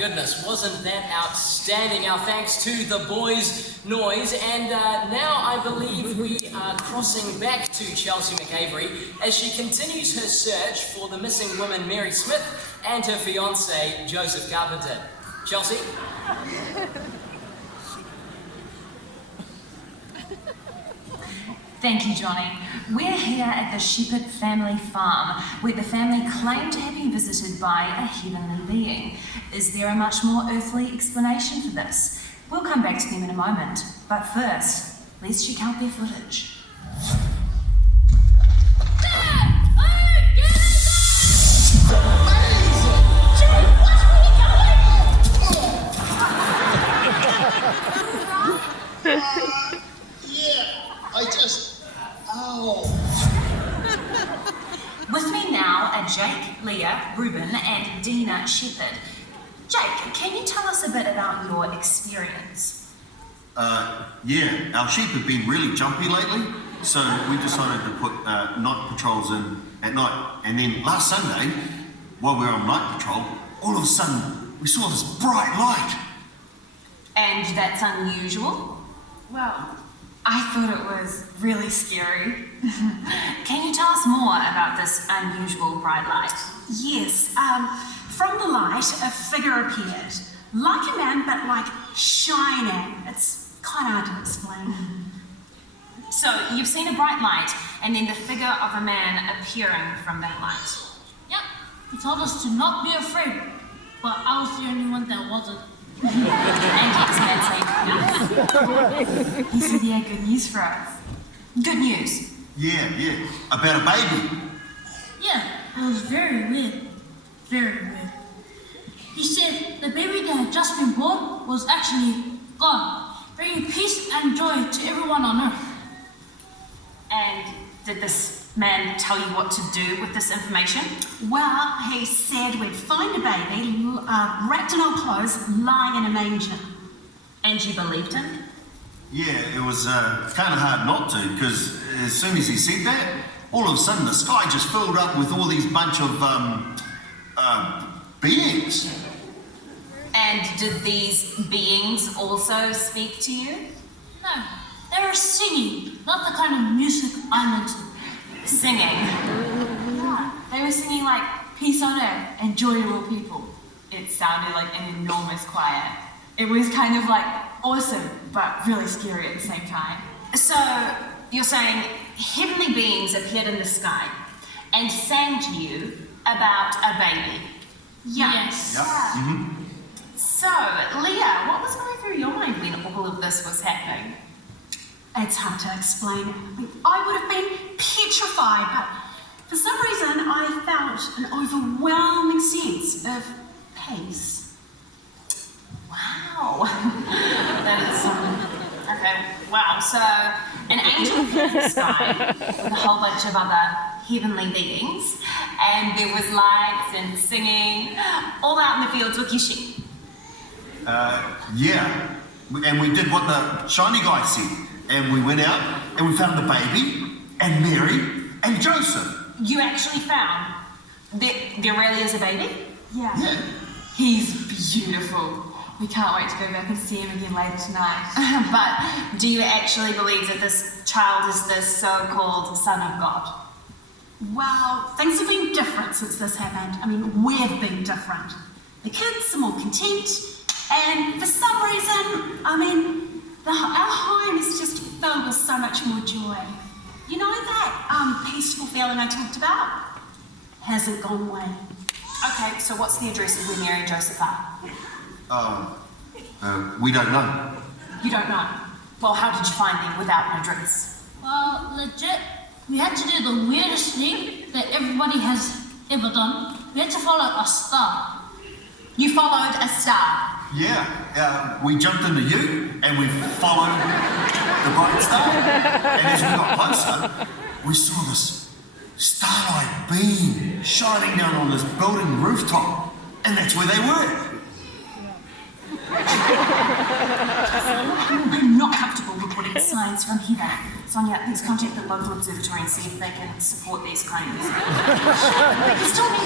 goodness, wasn't that outstanding? Our thanks to the boys' noise. And now I believe we are crossing back to Chelsea McAvery as she continues her search for the missing woman Mary Smith and her fiancé Joseph Carpenter. Chelsea? Thank you, Johnny. We're here at the Shepherd family farm, where the family claim to have been visited by a heavenly being. Is there a much more earthly explanation for this? We'll come back to them in a moment, but first, let's check out their footage. With me now are Jake, Leah, Ruben, and Dina Shepherd. Jake, can you tell us a bit about your experience? Yeah, our sheep have been really jumpy lately, so we decided to put night patrols in at night. And then last Sunday, while we were on night patrol, all of a sudden we saw this bright light. And that's unusual? Well, I thought it was really scary. Can you tell us more about this unusual bright light? Yes, from the light, a figure appeared. Like a man, but like shining. It's kind of hard to explain. So, you've seen a bright light, and then the figure of a man appearing from that light. Yep, he told us to not be afraid, but I was the only one that wasn't. And yes, man, he said he had good news for us. Good news? Yeah, about a baby. Yeah, it was very weird. Very weird. He said the baby that had just been born was actually God, bringing peace and joy to everyone on earth. And did this man tell you what to do with this information? Well, he said we'd find a baby wrapped in old clothes, lying in a manger. And you believed him? Yeah, it was kind of hard not to, because as soon as he said that, all of a sudden the sky just filled up with all these bunch of beings. And did these beings also speak to you? No, they were singing, not the kind of music I'm into. Singing? Yeah, they were singing like peace on earth and joy to all people. It sounded like an enormous choir. It was kind of like awesome, but really scary at the same time. So, you're saying heavenly beings appeared in the sky and sang to you about a baby? Yeah. Yes. Yep. Mm-hmm. So, Leah, what was going through your mind when all of this was happening? It's hard to explain. I would have been petrified, but for some reason I felt an overwhelming sense of peace. Wow. That is okay, wow. So, an angel appeared in the sky with a whole bunch of other heavenly beings, and there was lights and singing, all out in the fields with your sheep. Yeah, and we did what the shiny guy said. And we went out and we found the baby and Mary and Joseph. You actually found there really is a baby? Yeah. He's beautiful. We can't wait to go back and see him again later tonight. But do you actually believe that this child is the so-called Son of God? Well, things have been different since this happened. I mean, we've been different. The kids are more content, and for some reason, our home is just filled with so much more joy. You know that peaceful feeling I talked about? Hasn't gone away. Okay, so what's the address of where Mary and Joseph are? We don't know. You don't know? Well, how did you find them without an address? Well, legit, we had to do the weirdest thing that everybody has ever done. We had to follow a star. You followed a star? Yeah, we jumped into you and we followed the bright star. And as we got closer, we saw this starlight beam shining down on this building rooftop. And that's where they were. I'm not comfortable reporting signs from here. Sonia, please contact the local observatory and see if they can support these claims. Please tell me.